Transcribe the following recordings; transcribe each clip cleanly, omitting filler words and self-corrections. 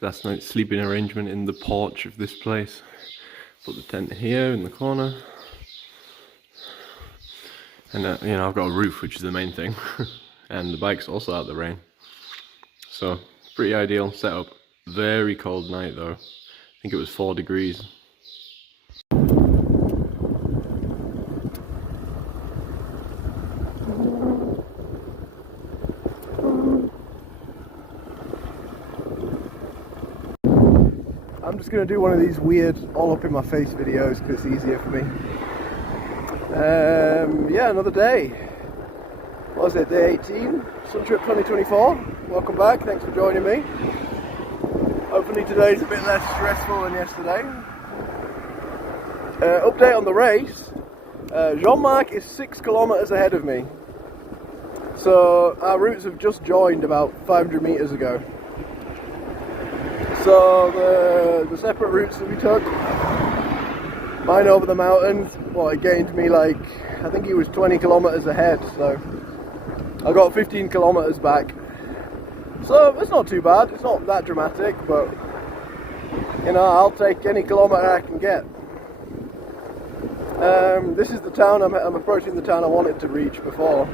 last night's sleeping arrangement in the porch of this place. Put the tent here in the corner. And you know, I've got a roof, which is the main thing. And the bike's also out of the rain. So, pretty ideal setup. Very cold night though. I think it was 4 degrees. I'm just going to do one of these weird all up in my face videos because it's easier for me. Yeah, another day. What was it, day 18? Sun Trip 2024. Welcome back, thanks for joining me. Hopefully today's a bit less stressful than yesterday. Update on the race. Jean-Marc is 6 kilometers ahead of me. So our routes have just joined about 500 meters ago. So the separate routes that we took, mine over the mountains, well, it gained me like, I think he was 20 kilometers ahead, so I got 15 kilometers back. So it's not too bad, it's not that dramatic, but you know, I'll take any kilometer I can get. This is the town, I'm approaching the town I wanted to reach before.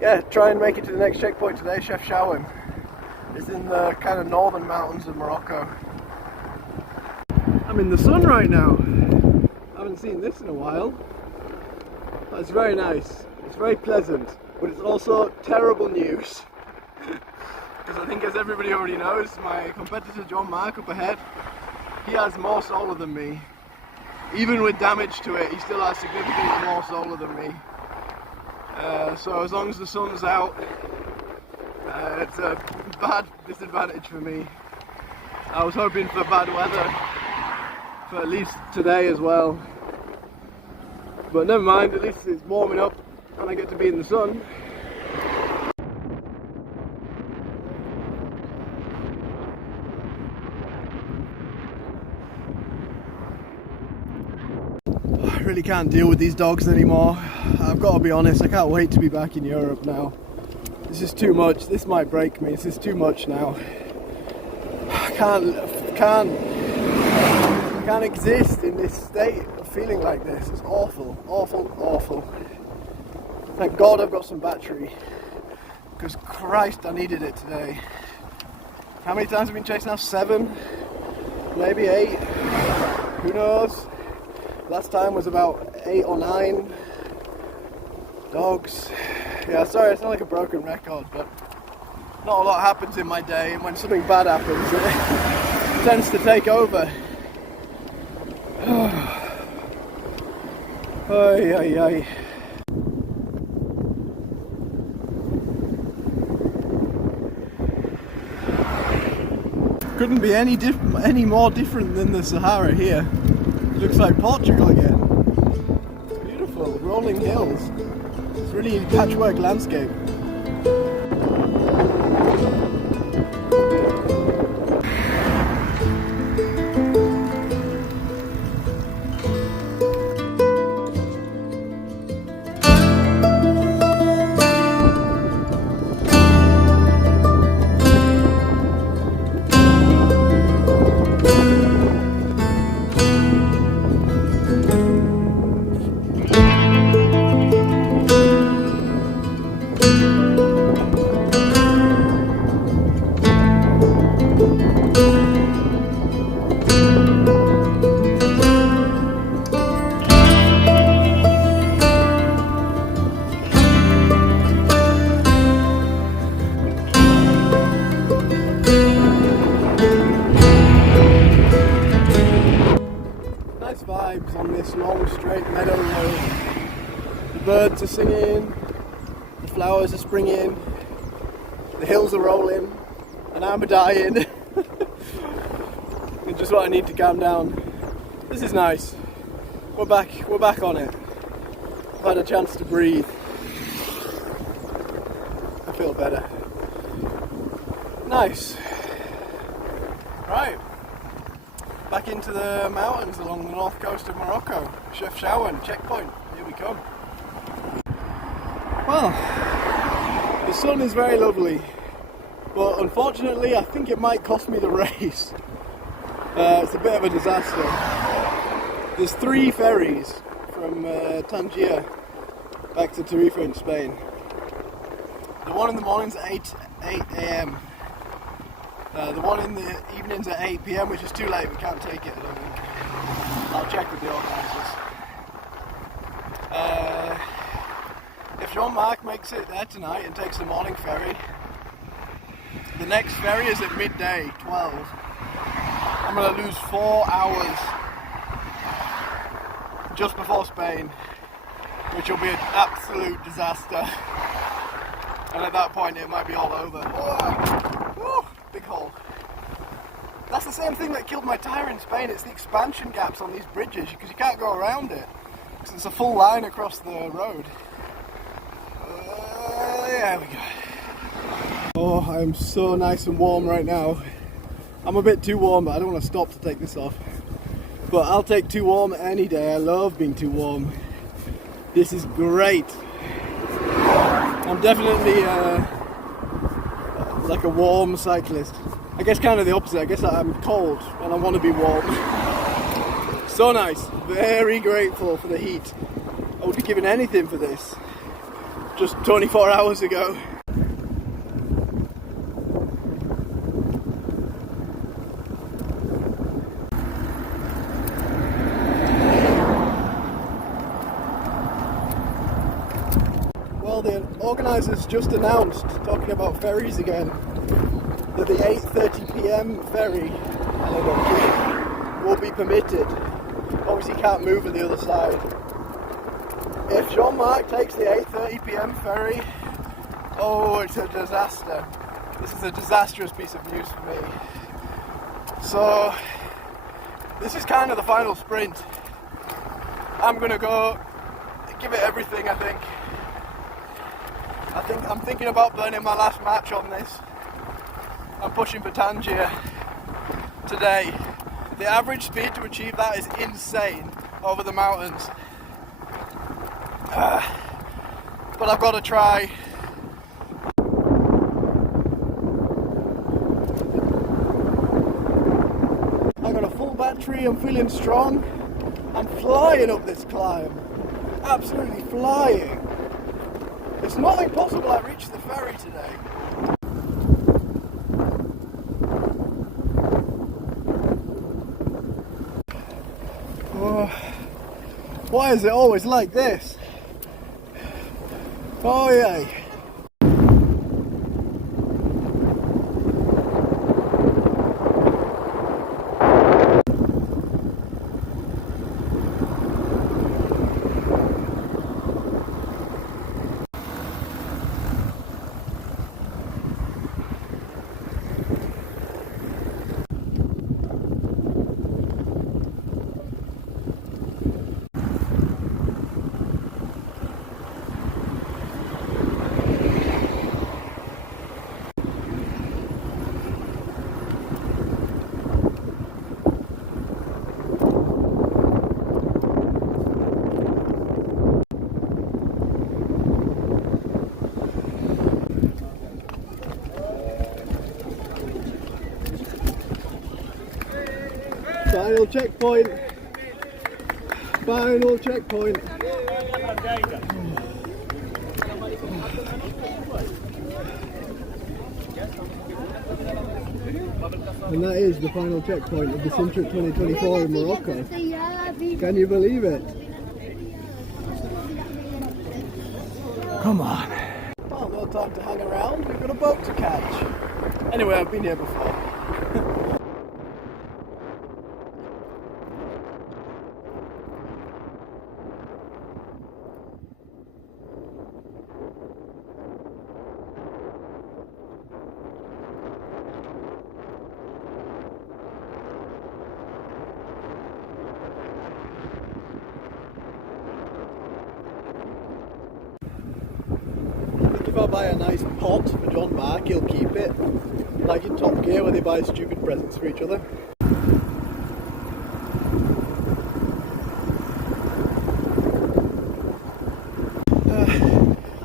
Yeah, try and make it to the next checkpoint today, Chef Shawim. It's in the kind of northern mountains of Morocco. I'm in the sun right now. I haven't seen this in a while. It's very nice. It's very pleasant, but it's also terrible news. Because I think, as everybody already knows, my competitor Jean-Marc up ahead, he has more solar than me. Even with damage to it, he still has significantly more solar than me. So as long as the sun's out, it's a bad disadvantage for me. I was hoping for bad weather for at least today as well. But never mind, at least it's warming up and I get to be in the sun. I really can't deal with these dogs anymore. I've got to be honest, I can't wait to be back in Europe now. This is too much. This might break me. This is too much now. I can't exist in this state of feeling like this. It's awful, awful, awful. Thank God I've got some battery, because Christ, I needed it today. How many times have I been chased now? 7? Maybe 8? Who knows? Last time was about 8 or 9. Dogs. Yeah, sorry, I sound like a broken record, but not a lot happens in my day, and when something bad happens, it tends to take over. Ay, ay, ay. Couldn't be any more different than the Sahara here. It looks like Portugal again. It's beautiful, rolling hills. It's really a patchwork landscape. Vibes on this long straight meadow road. The birds are singing, the flowers are springing, the hills are rolling, and I'm dying. It's just what I need to calm down. This is nice. We're back on it. I've had a chance to breathe. I feel better. Nice. Right. Back into the mountains along the north coast of Morocco. Chef Shawim, checkpoint, here we come. Well, the sun is very lovely. but unfortunately I think it might cost me the race. It's a bit of a disaster. There's 3 ferries from Tangier back to Tarifa in Spain. The one in the mornings at 8 AM. The one in the evenings at 8 PM, which is too late, we can't take it, I don't think. I'll check with the organisers. If Jean-Marc makes it there tonight and takes the morning ferry, the next ferry is at midday, 12. I'm going to lose 4 hours just before Spain, which will be an absolute disaster. And at that point it might be all over. Oh, big hole. That's the same thing that killed my tyre in Spain. It's the expansion gaps on these bridges because you can't go around it. Because it's a full line across the road. There we go. Oh, I'm so nice and warm right now. I'm a bit too warm, but I don't want to stop to take this off. But I'll take too warm any day. I love being too warm. This is great. I'm definitely like a warm cyclist. I guess kind of the opposite. I guess I'm cold and I want to be warm. So nice. Very grateful for the heat. I would have given anything for this just 24 hours ago. Well, the organisers just announced, talking about ferries again, that the 8:30 PM ferry will be permitted. Obviously can't move at the other side. If Jean-Marc takes the 8:30 PM ferry, oh, it's a disaster. This is a disastrous piece of news for me. So, this is kind of the final sprint. I'm gonna go give it everything, I think. I'm thinking about burning my last match on this. I'm pushing for Tangier today. The average speed to achieve that is insane over the mountains. But I've got to try. I've got a full battery, I'm feeling strong. I'm flying up this climb. Absolutely flying. It's not impossible I reach the ferry today. Oh, why is it always like this? Oh yeah. Final checkpoint. Final checkpoint. And that is the final checkpoint of the Sintrip 2024 in Morocco. Can you believe it? Come on. Well, no time to hang around. We've got a boat to catch. Anyway, I've been here before. If I buy a nice pot for Jean-Marc, he'll keep it. Like in Top Gear where they buy stupid presents for each other.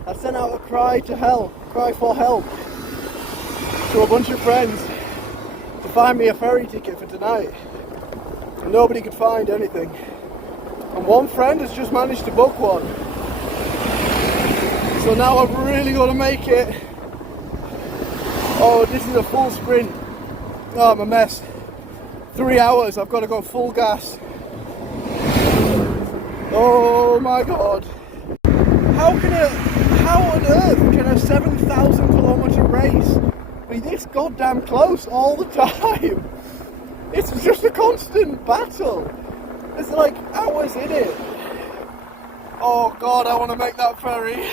I sent out a cry for help. to a bunch of friends to find me a ferry ticket for tonight. And nobody could find anything. And one friend has just managed to book one. So now I've really got to make it. Oh, this is a full sprint. Oh, I'm a mess. 3 hours, I've got to go full gas. Oh my god. How on earth can a 7,000 kilometre race be this goddamn close all the time? It's just a constant battle. It's like hours in it. Oh god, I want to make that ferry.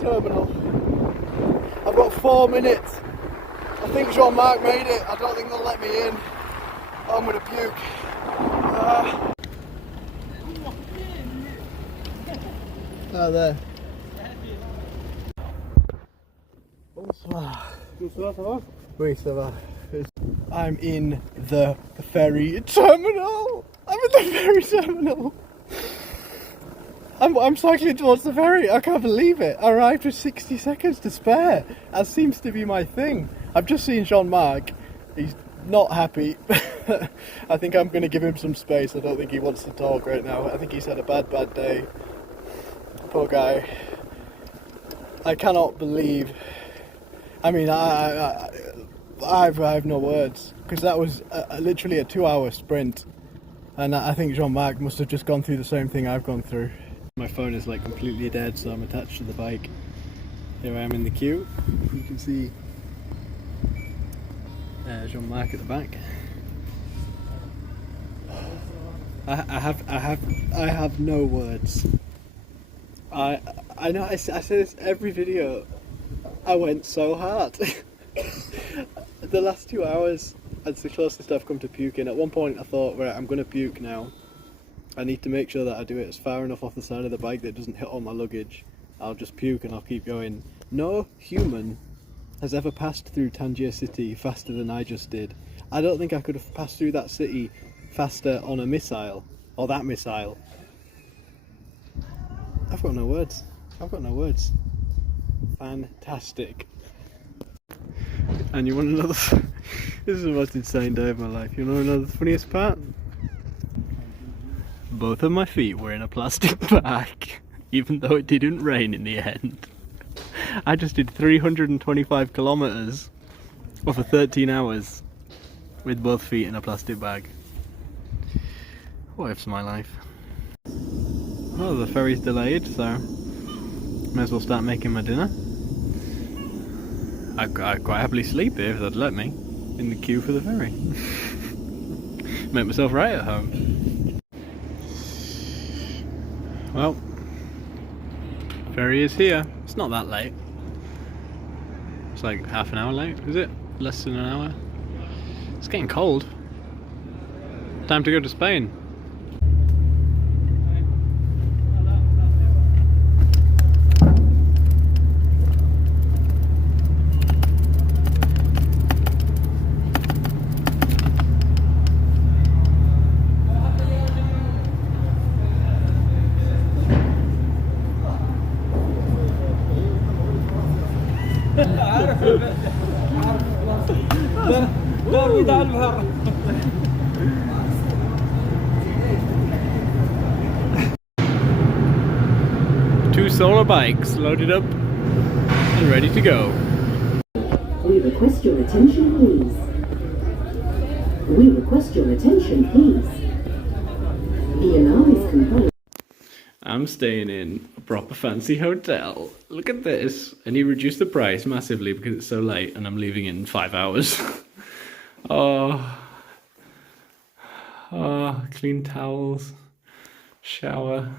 Terminal. I've got 4 minutes. I think Jean-Marc made it. I don't think they'll let me in. I'm gonna puke. There. Bonsoir. Bonsoir, ça va? Oui, ça va. I'm in the ferry terminal. I'm in the ferry terminal. I'm cycling towards the ferry. I can't believe it. I arrived with 60 seconds to spare. That seems to be my thing. I've just seen Jean-Marc. He's not happy. I think I'm going to give him some space. I don't think he wants to talk right now. I think he's had a bad day. Poor guy. I cannot believe. I mean, I have no words. Because that was literally a 2-hour sprint. And I think Jean-Marc must have just gone through the same thing I've gone through. My phone is like completely dead, so I'm attached to the bike. Here I am in the queue. You can see Jean-Marc at the back. I have no words. I know I say this every video. I went so hard. The last 2 hours, that's the closest I've come to puking. At one point I thought, right, I'm gonna puke now. I need to make sure that I do it as far enough off the side of the bike that it doesn't hit all my luggage. I'll just puke and I'll keep going. No human has ever passed through Tangier City faster than I just did. I don't think I could have passed through that city faster on a missile, or that missile. I've got no words. I've got no words. Fantastic. And you want another... This is the most insane day of my life. You know another funniest part? Both of my feet were in a plastic bag, even though it didn't rain in the end. I just did 325 kilometers over 13 hours with both feet in a plastic bag. What if's my life? Well, the ferry's delayed, so may as well start making my dinner. I'd quite happily sleep here if they'd let me, in the queue for the ferry. Make myself right at home. Well, ferry is here. It's not that late. It's like half an hour late, is it? Less than an hour. It's getting cold. Time to go to Spain. Two solar bikes loaded up and ready to go. We request your attention, please. We request your attention, please. ENR is composed. I'm staying in a proper fancy hotel. Look at this. And he reduced the price massively because it's so late and I'm leaving in 5 hours. Oh, clean towels, shower.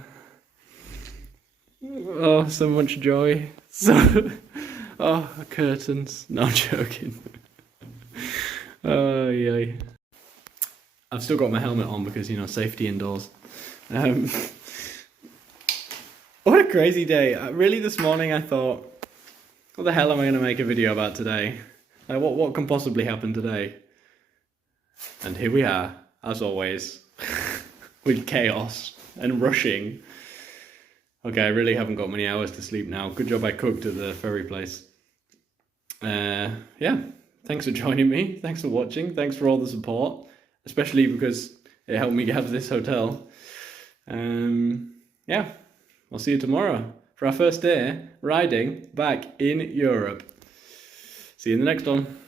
Oh, so much joy. Oh, curtains. No, I'm joking. Oh, yay. I've still got my helmet on because, you know, safety indoors. What a crazy day. Really, this morning I thought, what the hell am I going to make a video about today? Like, what can possibly happen today? And here we are, as always, with chaos and rushing. Okay, I really haven't got many hours to sleep now. Good job I cooked at the ferry place. Yeah, thanks for joining me. Thanks for watching. Thanks for all the support, especially because it helped me have this hotel. Yeah, I'll see you tomorrow for our first day riding back in Europe. See you in the next one.